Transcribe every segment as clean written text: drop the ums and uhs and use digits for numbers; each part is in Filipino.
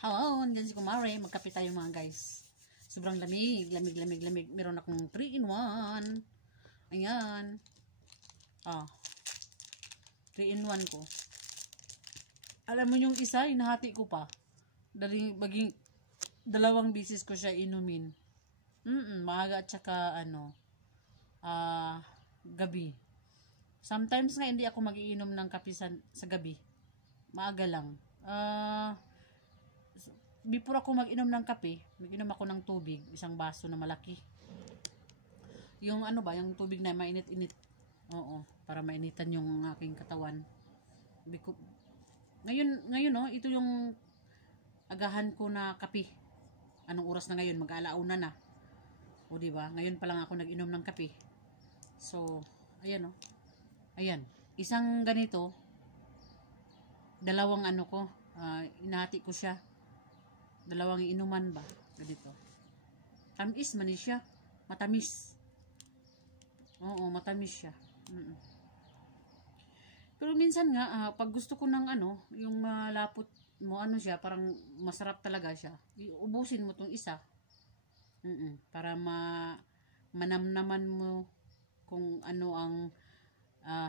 Hello, andyan si Kumare. Magkape tayo mga guys. Sobrang lamig. Meron akong 3-in-1. Ayan. 3-in-1 ko. Alam mo yung isa, inahati ko pa. Baging 2 bisis ko siya inumin. Maaga at saka gabi. Sometimes nga hindi ako magiinom ng kape sa gabi. Maaga lang. Before ako mag-inom ng kape, mag-inom ako ng tubig, 1 baso na malaki. Yung yung tubig na mainit-init. Oo, para mainitan yung aking katawan. Ngayon ito yung agahan ko na kape. Anong oras na ngayon? Mag-alauna na. O di ba? Ngayon pa lang ako nag-inom ng kape. So, ayan Ayan, isang ganito, 2 inahati ko siya. 2 inuman ba? Ganito. Tamis man siya. Matamis. Oo, matamis siya. Pero minsan nga, pag gusto ko ng yung malapot mo, siya, parang masarap talaga siya. Ubusin mo tong isa. Para manamnaman mo kung ano ang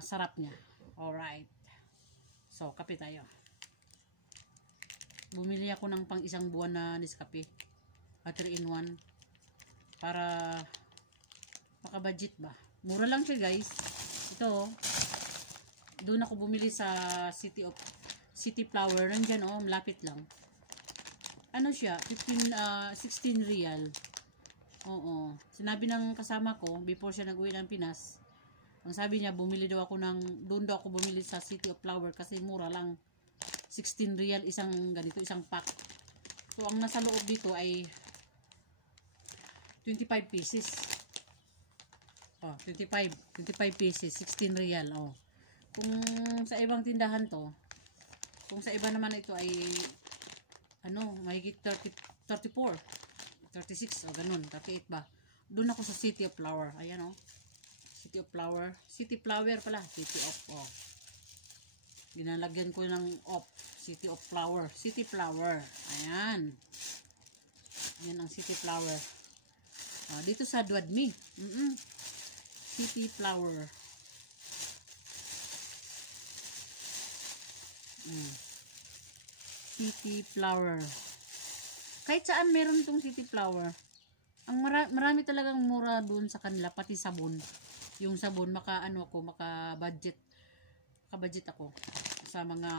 sarap niya. Alright. So, kape tayo. Bumili ako ng pang 1 buwan na Nescafe. 3-in-1. Para makabudget ba. Mura lang siya guys. Ito, doon ako bumili sa City Flower. Nandyan malapit lang. Ano siya? 16 real. Oo. Sinabi ng kasama ko, before siya nag-uwi ng Pinas, ang sabi niya, doon daw ako bumili sa City of Flower kasi mura lang. 16 real isang ganito, isang pack. So, ang nasa loob dito ay 25 pieces. 25 pieces, 16 real. Kung sa ibang tindahan to, kung sa iba naman ito ay mahigit 34, 36, ganun, 38 ba. Doon ako sa City of Flower. Ayan City of Flower. City Flower pala. City of, Ginalagyan ko ng of. City of Flower. City Flower. Ayan. Ayan ang City Flower. Dito sa Duadmi. City Flower. City Flower. Kahit saan meron tong City Flower. Ang marami talagang mura doon sa kanila. Pati sabon. Yung sabon, maka-budget ako sa mga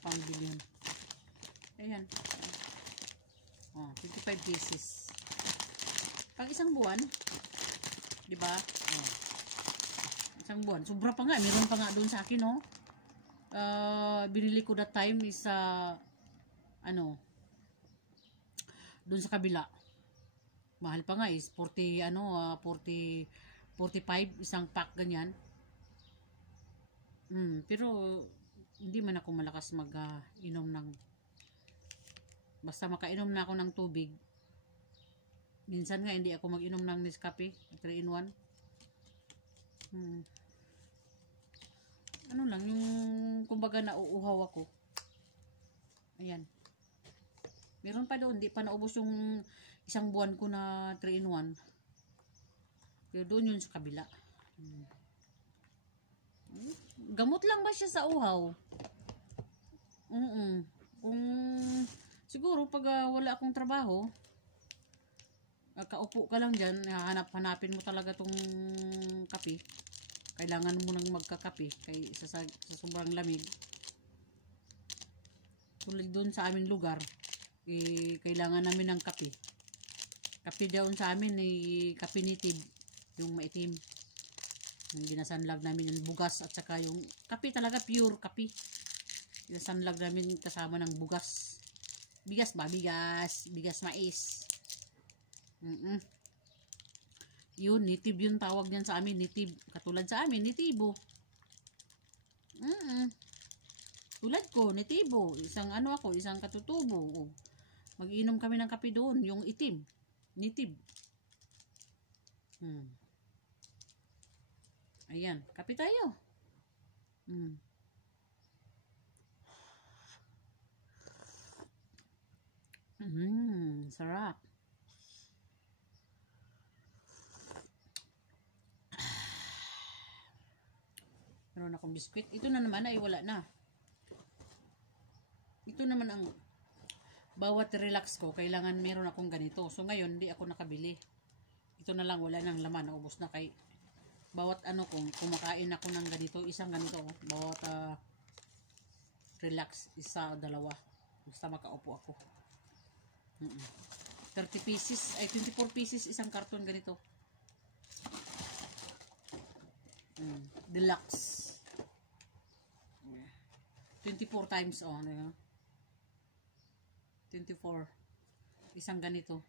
pang-billion. Ayan. 25 pieces. Pag 1 buwan, di ba? 1 buwan. Sobra pa nga. Meron pa nga doon sa akin, binili ko that time is doon sa kabila. Mahal pa nga is 45 isang pack ganyan. Pero hindi man ako malakas mag-inom basta makainom na ako ng tubig. Minsan nga hindi ako mag-inom ng Nescafe 3-in-1. Lang yung kumbaga nauuhaw ako. Ayan. Meron pa doon, hindi pa naubos yung 1 buwan ko na 3-in-1. Pero doon yun sa kabila. Gamot lang ba siya sa uhaw? Kung siguro pag wala akong trabaho, kaupo ka lang dyan, hanapin mo talaga tong kape. Kailangan mo nang magkakape sa sobrang lamig. Tulad doon sa aming lugar, kailangan namin ng kape. Kape doon sa amin kape native, yung maitim. Yung ginasanlag namin yung bugas at saka yung kape talaga, pure kape. Ginasanlag namin kasama ng bugas. Bigas mais. Yun, native yung tawag niyan sa amin, native. Katulad sa amin, natibo. Tulad ko, natibo. Isang isang katutubo. Mag-inom kami ng kape doon, yung itim. Native. Ayan, kape tayo. Sarap. Meron akong biskwit. Ito na naman ay wala na. Ito naman ang bawat relax ko, kailangan meron akong ganito. So ngayon, hindi ako nakabili. Ito na lang, wala nang laman. Naubos na kay bawat ano kung kumakain ako ng ganito, isang ganito. Bawat relax, isa o dalawa. Basta makaupo ako. 30 pieces, ay 24 pieces isang karton ganito. Deluxe. 24 times, oh, ano, 24. Isang ganito.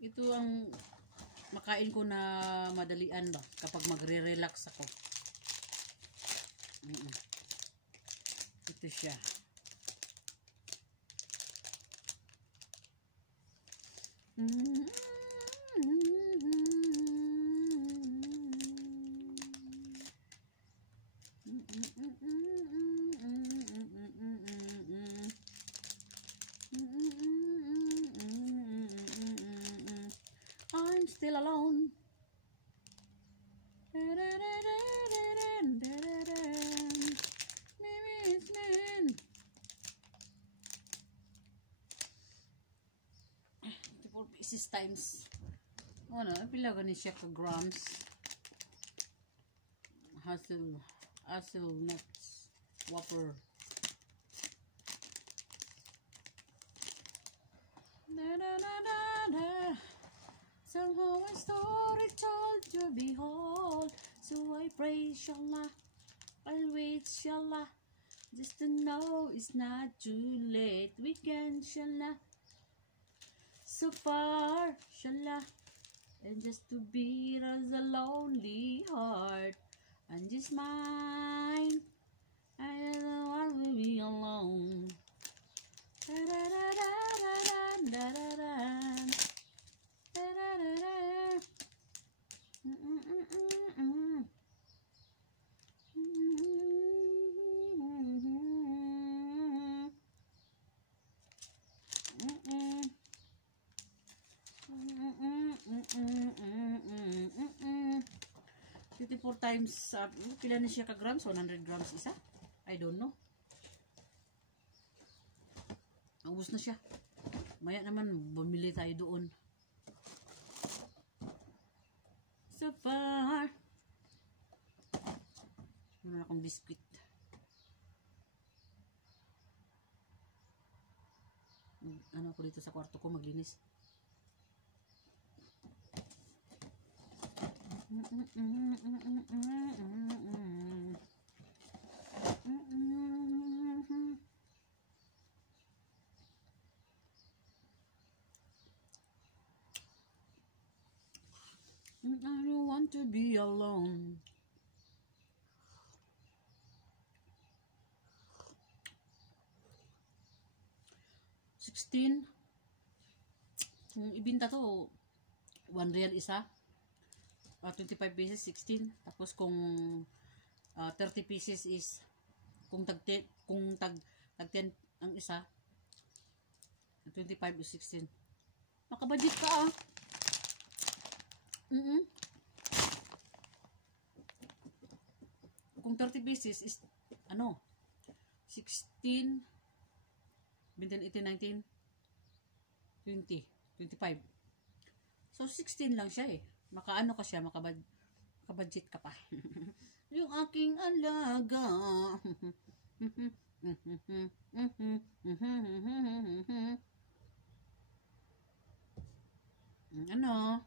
Ito ang makain ko na madalian ba kapag magre-relax ako. Ito siya. I'm still alone. Pieces times ano, pila gani siya ka grams. Hazelnuts Whopper. Somehow a story told to behold. So I pray, inshallah, I'll wait, inshallah, just to know it's not too late. We can, inshallah, so far, inshallah, and just to beat us a lonely heart, and just mine, I don't want to be alone. Four times, pila na siya ka grams? 100 grams isa? I don't know. Ubus na siya. Maya naman, bumili tayo doon. So far. Meron akong biskuit. Ano ako dito sa kwarto ko, maglinis. I don't want to be alone. $16. Kung ibinta to, 1 real isa. 25 pieces, 16. Tapos kung 30 pieces is, kung tag 10 ang isa, 25 is 16. Makabudget ka ah. Kung 30 pieces is, ano, 16, 17, 18, 19, 20, 25. So, 16 lang siya eh. Makaano ka siya, makabudget ka pa. Yung aking alaga. Ano?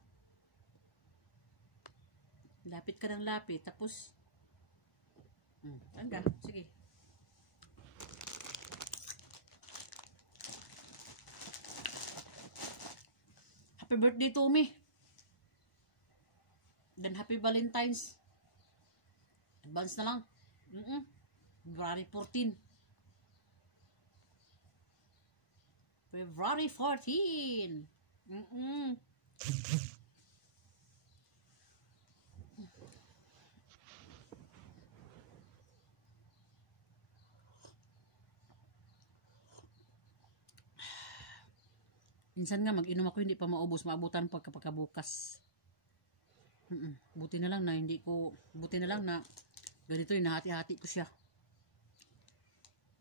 Lapit ka ng lapit. Tapos, hanggang, sige. Happy birthday to me. Then happy Valentine's. Advance na lang. February 14. February 14. Minsan nga mag-inom ako, hindi pa maubos, maabutan pa kapag bukas. Buti na lang na ganito yung nahati-hati ko siya.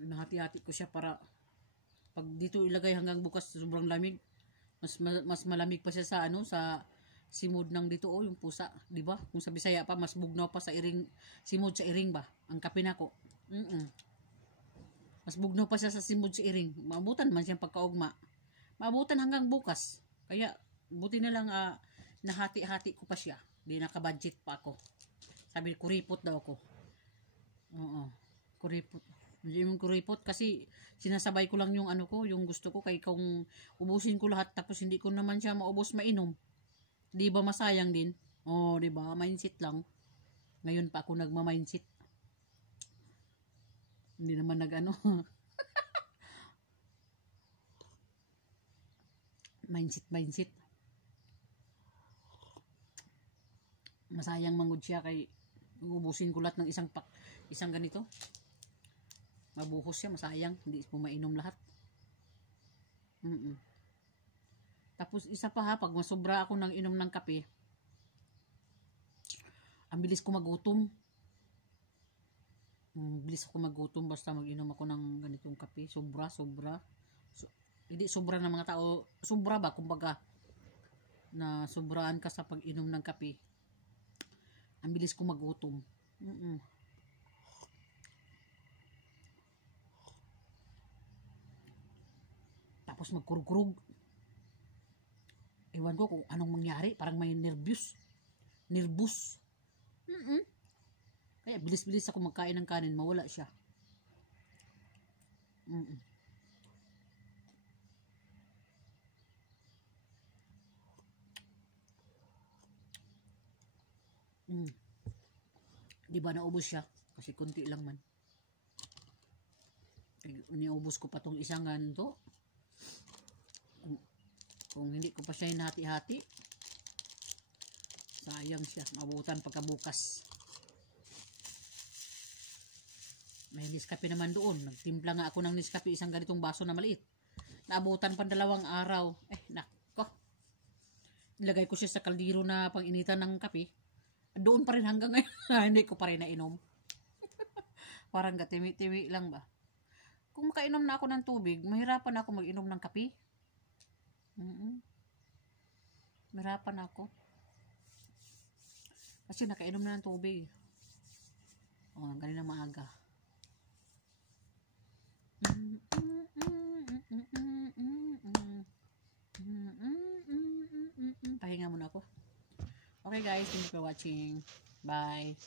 Nahati-hati ko siya para pag dito ilagay hanggang bukas sobrang lamig. Mas malamig pa siya sa sa simod ng dito yung pusa, di ba? Kung sa Bisaya pa mas bugnaw pa sa iring, simod sa iring ba ang kape nako. Mas bugnaw pa siya sa simod sa iring. Maabutan man siyang pagkaugma. Maabutan hanggang bukas. Kaya buti na lang nahati-hati ko pa siya. Di naka-budget pa ako. Sabi kuripot daw ako. Oo. Kuripot. Hindi mo kuripot kasi sinasabay ko lang yung yung gusto ko, kay kung ubusin ko lahat tapos hindi ko naman siya maubos mainom. Di ba masayang din? Oh, di ba? Mindset lang. Ngayon pa ako nagma-mindset. Hindi naman mindset. Masayang mangod siya kay ubusin ko lahat ng isang ganito. Mabuhos siya, masayang. Hindi po mainom lahat. Tapos isa pa pag masobra ako ng inom ng kape, ang bilis ko magutom. Bilis ako magutom basta mag-inom ako ng ganitong kape. Sobra. Hindi sobra ng mga tao. Sobra ba? Kumbaga, na sobraan ka sa pag-inom ng kape. Ang bilis ko magutom. Tapos magkurgrug. Ewan ko kung anong mangyari. Parang may nervous. Kaya bilis-bilis ako magkain ng kanin. Mawala siya. Di ba naubos siya? Kasi kunti lang man. Niubos ko pa tong isang ganito. Kung hindi ko pa siya hinati-hati, sayang siya. Mabutan pagkabukas. May Nescafe naman doon. Nagtimpla nga ako ng Nescafe, isang ganitong baso na maliit. Naabutan pa 2 araw. Nako. Ilagay ko siya sa kaldero na pang-initan ng kape. Doon pa rin hanggang ngayon. Hindi ko pa rin nainom. Parang gatimi-timi lang ba. Kung makainom na ako ng tubig, mahirapan ako mag-inom ng kape. Mahirapan ako. Kasi nakainom na ng tubig. Ganun na maaga. Pahinga muna ako. Okay guys, thank you for watching. Bye.